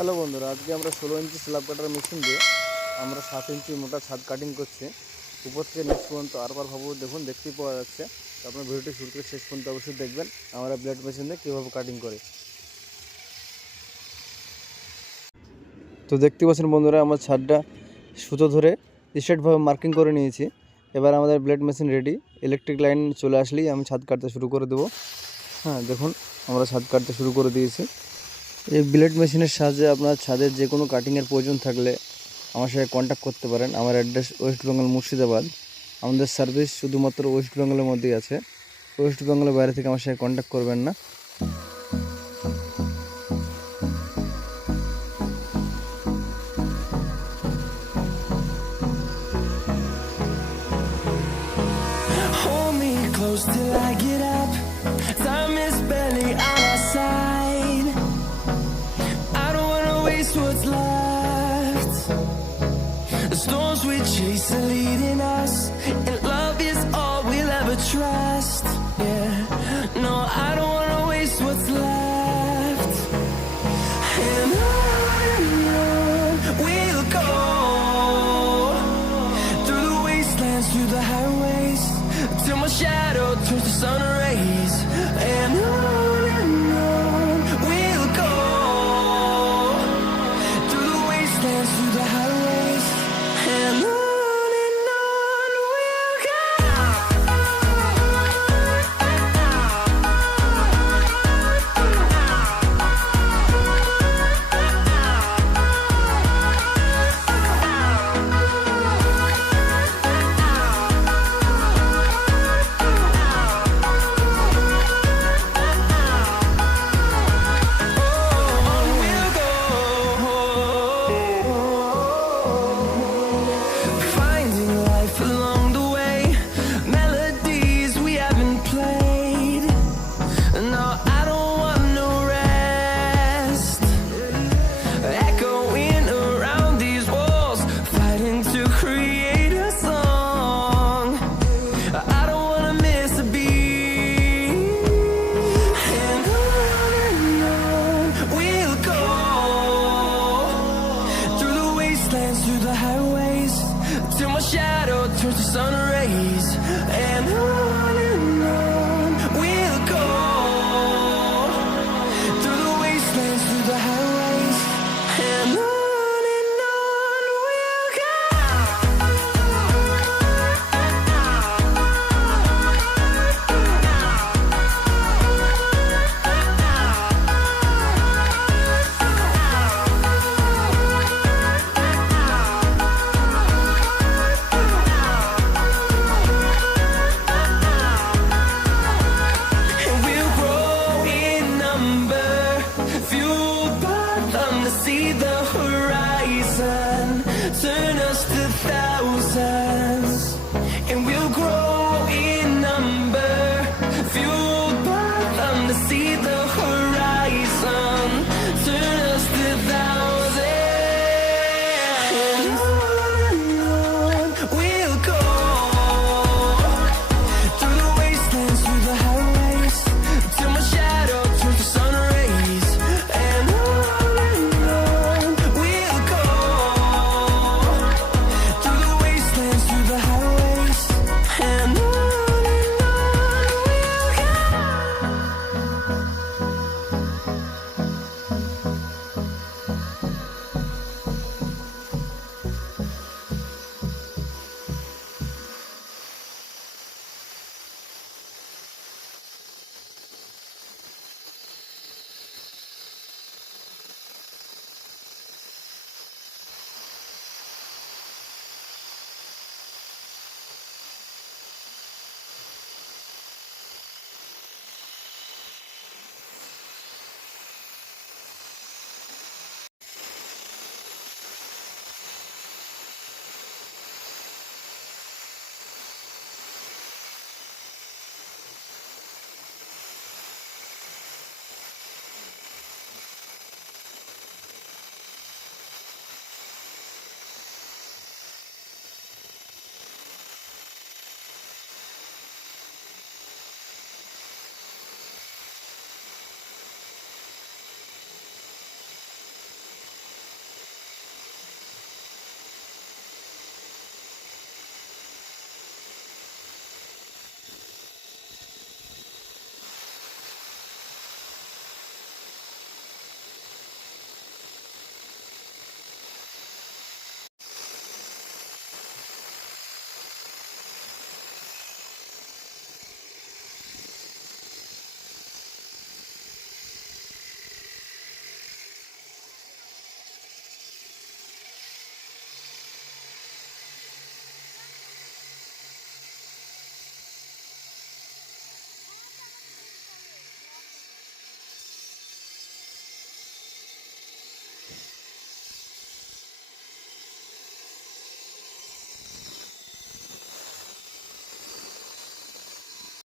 হ্যালো বন্ধুরা, আজকে আমরা 16 ইঞ্চি স্ল্যাব কাটার মেশিন দিয়ে আমরা 7 ইঞ্চি মোটা ছাদ কাটিং করছি। উপর থেকে নিচ পর্যন্ত আরবার ভাবো দেখুন, দেখতেই পাওয়া যাচ্ছে। তো আপনার ভিডিওটি শুরু করে শেষ পর্যন্ত অবশ্যই দেখবেন আমরা ব্লেড মেশিন দিয়ে কীভাবে কাটিং করি। তো দেখতে পাচ্ছেন বন্ধুরা, আমার ছাদটা সুতো ধরে স্ট্রেটভাবে মার্কিং করে নিয়েছি। এবার আমাদের blade machine ready. Electric line চলে আসলেই আমি ছাদ কাটতে শুরু করে দেবো। হ্যাঁ দেখুন, আমরা ছাদ কাটতে শুরু করে দিয়েছি। এই ব্লেড মেশিনের সাহায্যে আপনার ছাদের যে কোনো কাটিংয়ের প্রয়োজন থাকলে আমার সাথে কন্ট্যাক্ট করতে পারেন। আমার অ্যাড্রেস ওয়েস্ট বেঙ্গল মুর্শিদাবাদ। আমাদের সার্ভিস শুধুমাত্র ওয়েস্ট বেঙ্গলের মধ্যেই আছে। ওয়েস্ট বেঙ্গলের বাইরে থেকে আমার সাথে কন্ট্যাক্ট করবেন না। Till I get up, time is barely on our side. I don't wanna waste what's left. The storms we chase are leading us, and love is all we'll ever trust. Yeah, no, I don't wanna waste what's left. And on we'll go, through the wastelands, through the highways, till my shadow turns to sun rays. And on we'll go, through the wastelands, through the highways. And on we'll go. Through the highways, till my shadow turns to sun rays. And on we'll go, through the wastelands, through the highways. And on we'll go. See the horizon, turn us to thousands.